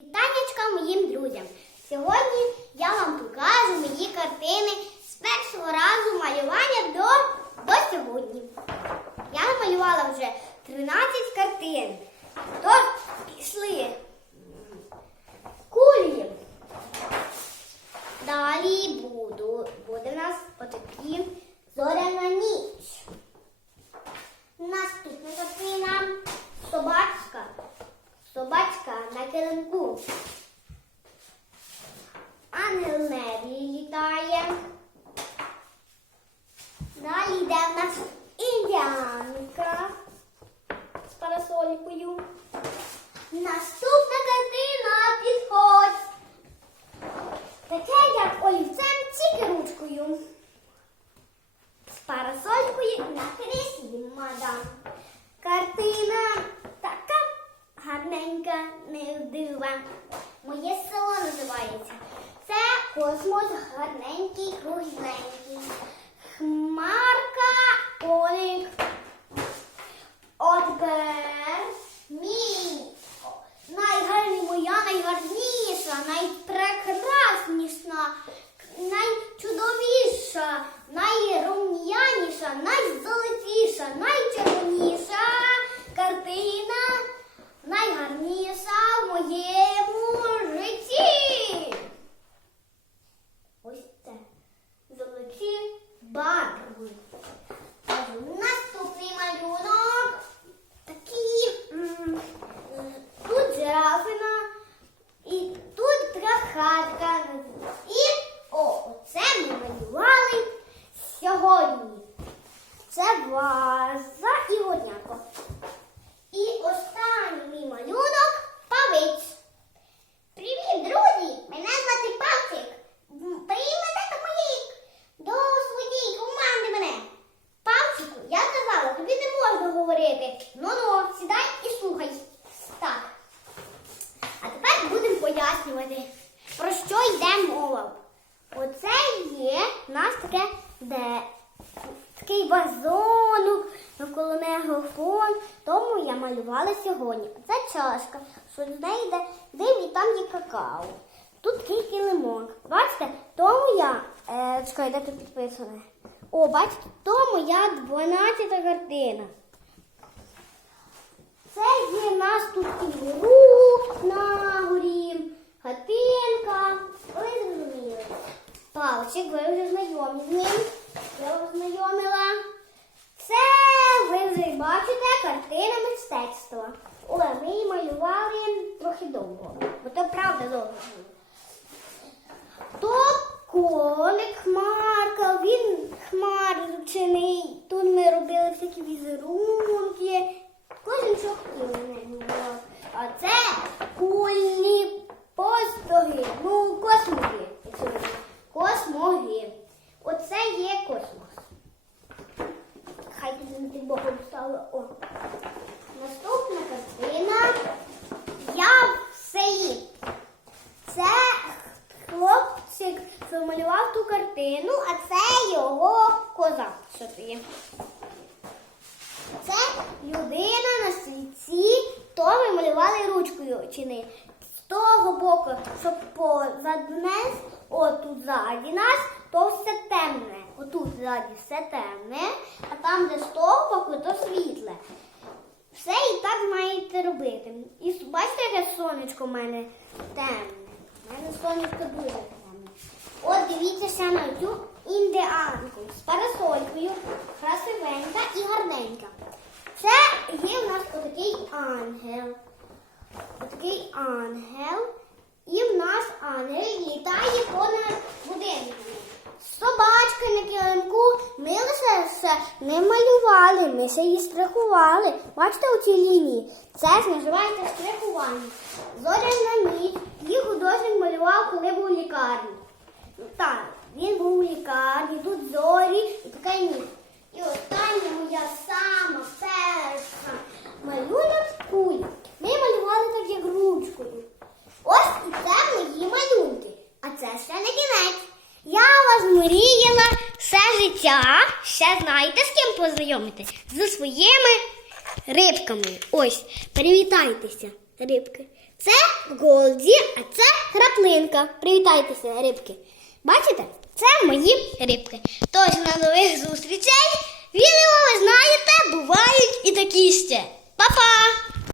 Вітанечка моїм друзям! Сьогодні я вам покажу мої картини з першого разу малювання до, до сьогодні. Я намалювала вже 13 картин. Тож пішли кулі. Далі буду, Calangu. Гарненька, невдива. Моє село називається. Це космос гарненький, кругленький. Хмарка, Олік. От тепер мій найгарні, моя найгарніша, найпрекрасніша, Yeah. Про що йде мова. Оце є в нас таке, де такий вазонок, навколо нього фон. Тому я малювала сьогодні. Це чашка, що з йде дим і там є какао. Тут такий килимок. Бачите, тому я. Е, чекай, де тут підписане? О, бачите, то моя 12 картина. Це є нас тут кінгуру на горі, хатинка. Павчик, ви вже знайомі з ним. Я вас знайомила. Це ви вже бачите картина мистецтва. Ой, ми її малювали трохи довго, бо то правда довго. То коник хмарка, він хмарчений. Тут ми робили всякі візерунки. Кожен що хотів мене було. А це кульні постоги. Ну, космоги. якщо ви знаєте. Космоги. Оце є космос. Хай тут не тим боком стало. О. Наступна картина. Я в селі. Це хлопчик замалював картину, а це його коза. Що це? Людина на свіці, то ми малювали ручкою чи не. З того боку, щоб позаду нас, отут ззаді нас, то все темне. Отут ззаді все темне, а там, де з того боку, то світле. Все і так маєте робити. І бачите, яке сонечко в мене темне. У мене сонечко дуже темне. От дивіться цю індіанку з парасолькою, красивенька і гарненька. Це є у нас отакий ангел. Отакий ангел. І в нас ангел літає понад будинками. Собачка на килимку ми лише все не малювали, ми ще її штрихували. Бачите оці лінії? Це ж називається штрихування. Зоряна ніч. Її художник малював, коли був у лікарні. Він був у лікарні, тут зорі і така ніч. І остання моя сама перша малюнок куля. Ми малювали так, як ручкою. Ось і це мої малюнки. А це ще не кінець. Я вас мріяла все життя. Ще знаєте, з ким познайомитись? Зі своїми рибками. Ось, привітайтеся, рибки. Це Голді, а це краплинка. Привітайтеся, рибки. Бачите? Це мої рибки. Тож на нових зустрічей. Відео, ви знаєте, бувають і такі ще. Па-па!